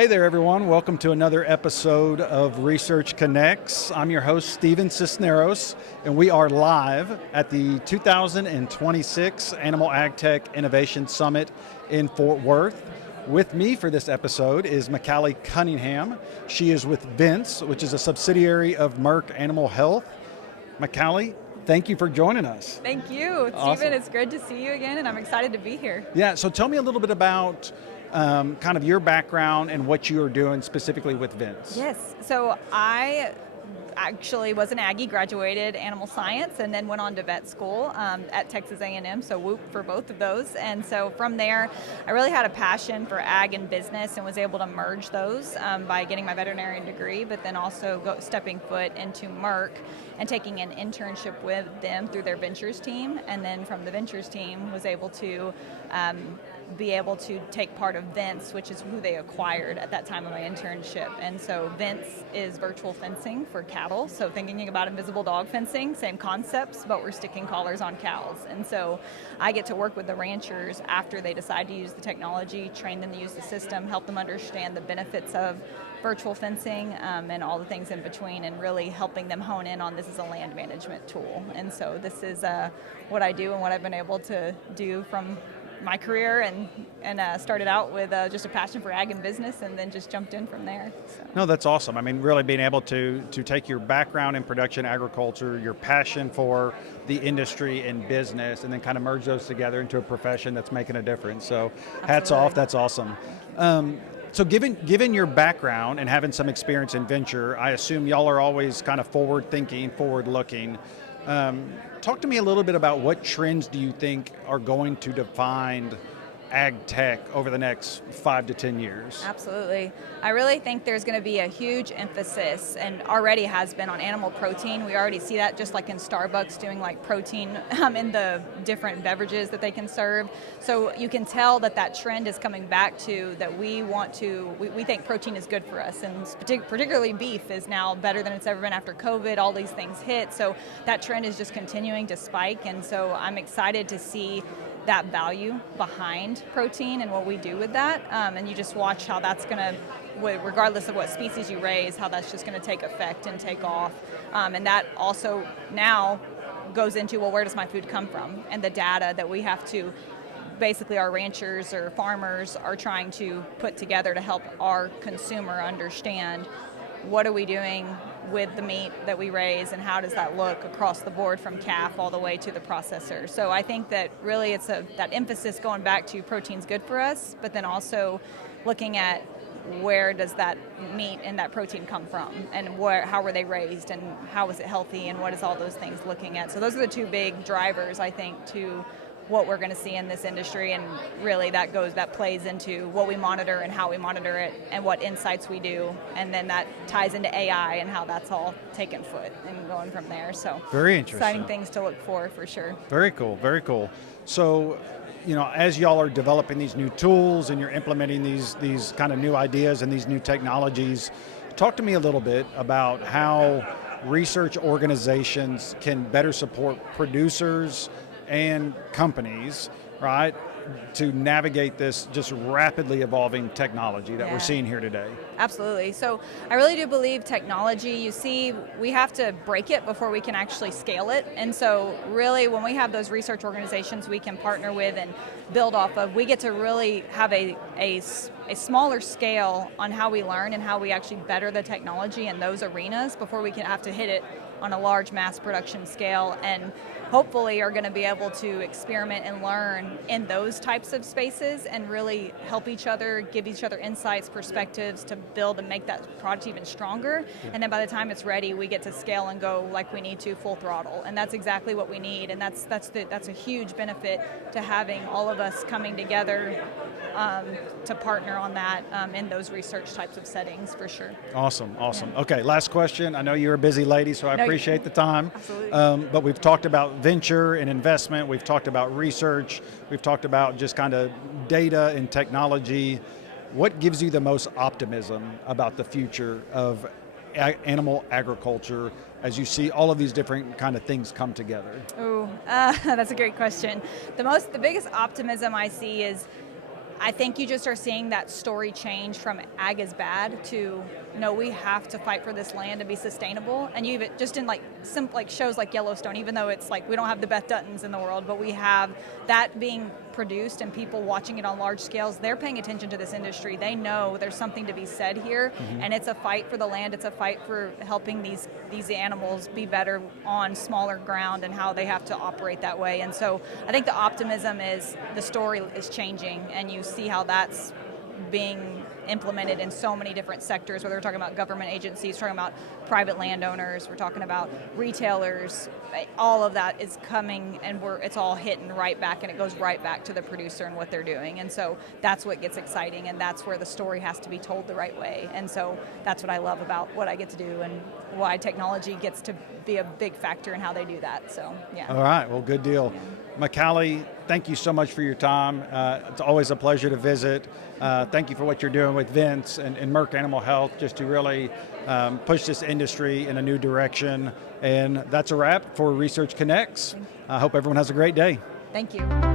Hey there, everyone. Welcome to another episode of Research Connects. I'm your host, Steven Cisneros, and we are live at the 2026 Animal AgTech Innovation Summit in Fort Worth. With me for this episode is McCalley Cunningham. She is with Vence, which is a subsidiary of Merck Animal Health. McCalley, thank you for joining us. Thank you, Awesome. Steven. It's good to see you again, and I'm excited to be here. Yeah, so tell me a little bit about kind of your background and what you are doing specifically with Vence. Yes, so I actually was an Aggie, graduated animal science, and then went on to vet school at Texas A&M, so whoop for both of those. And so from there, I really had a passion for ag and business and was able to merge those by getting my veterinarian degree, but then also stepping foot into Merck and taking an internship with them through their ventures team. And then from the ventures team was able to be able to take part of Vence, which is who they acquired at that time of my internship. And so Vence is virtual fencing for cattle. So thinking about invisible dog fencing, same concepts, but we're sticking collars on cows. And so I get to work with the ranchers after they decide to use the technology, train them to use the system, help them understand the benefits of virtual fencing and all the things in between, and really helping them hone in on this as a land management tool. And so this is what I do and what I've been able to do from my career, and started out with just a passion for ag and business, and then just jumped in from there. So. No, that's awesome. I mean, really being able to take your background in production agriculture, your passion for the industry and business, and then kind of merge those together into a profession that's making a difference. So hats off, that's awesome. So given your background and having some experience in venture, I assume y'all are always kind of forward-thinking, forward-looking. Talk to me a little bit about what trends do you think are going to define ag tech over the next 5 to 10 years? Absolutely. I really think there's going to be a huge emphasis, and already has been, on animal protein. We already see that just like in Starbucks doing like protein in the different beverages that they can serve. So you can tell that trend is coming back to that we think protein is good for us, and particularly beef is now better than it's ever been after COVID. All these things hit. So that trend is just continuing to spike, and so I'm excited to see that value behind protein and what we do with that. And you just watch how that's going to, regardless of what species you raise, how that's just going to take effect and take off. And that also now goes into, well, where does my food come from? And the data that we have to, basically our ranchers or farmers are trying to put together to help our consumer understand what are we doing with the meat that we raise, and how does that look across the board from calf all the way to the processor. So I think that really it's that emphasis going back to protein's good for us, but then also looking at where does that meat and that protein come from, and how were they raised, and how was it healthy, and what is all those things looking at. So those are the two big drivers, I think, to what we're going to see in this industry, and really that plays into what we monitor and how we monitor it and what insights we do, and then that ties into AI and how that's all taken foot and going from there. So very interesting, exciting things to look for sure. Very cool, very cool. So, as y'all are developing these new tools and you're implementing these kind of new ideas and these new technologies, talk to me a little bit about how research organizations can better support producers and companies, right, to navigate this just rapidly evolving technology that we're seeing here today. Absolutely. So I really do believe technology, you see, we have to break it before we can actually scale it. And so really when we have those research organizations we can partner with and build off of, we get to really have a smaller scale on how we learn and how we actually better the technology in those arenas before we can have to hit it on a large mass production scale, and hopefully are going to be able to experiment and learn in those types of spaces and really help each other, give each other insights, perspectives to build and make that product even stronger. And then by the time it's ready, we get to scale and go like we need to, full throttle. And that's exactly what we need. And that's a huge benefit to having all of us coming together to partner on that in those research types of settings for sure. Awesome. Okay, last question. I know you're a busy lady, so I appreciate the time. Absolutely. But we've talked about venture and investment, we've talked about research, we've talked about just kind of data and technology. What gives you the most optimism about the future of animal agriculture as you see all of these different kind of things come together? That's a great question. The biggest optimism I see is I think you just are seeing that story change from ag is bad to no, we have to fight for this land to be sustainable. And you even just in like shows like Yellowstone, even though it's like we don't have the Beth Duttons in the world, but we have that being produced and people watching it on large scales. They're paying attention to this industry. They know there's something to be said here, and it's a fight for the land. It's a fight for helping these animals be better on smaller ground and how they have to operate that way. And so I think the optimism is the story is changing, and you see how that's being implemented in so many different sectors, whether we're talking about government agencies, talking about private landowners, we're talking about retailers. All of that is coming, and it's all hitting right back, and it goes right back to the producer and what they're doing. And so that's what gets exciting, and that's where the story has to be told the right way. And so that's what I love about what I get to do and why technology gets to be a big factor in how they do that. So, yeah. All right, well, good deal. McCalley, thank you so much for your time. It's always a pleasure to visit. Thank you for what you're doing with Vence and Merck Animal Health, just to really push this industry in a new direction. And that's a wrap for Research Connects. I hope everyone has a great day. Thank you.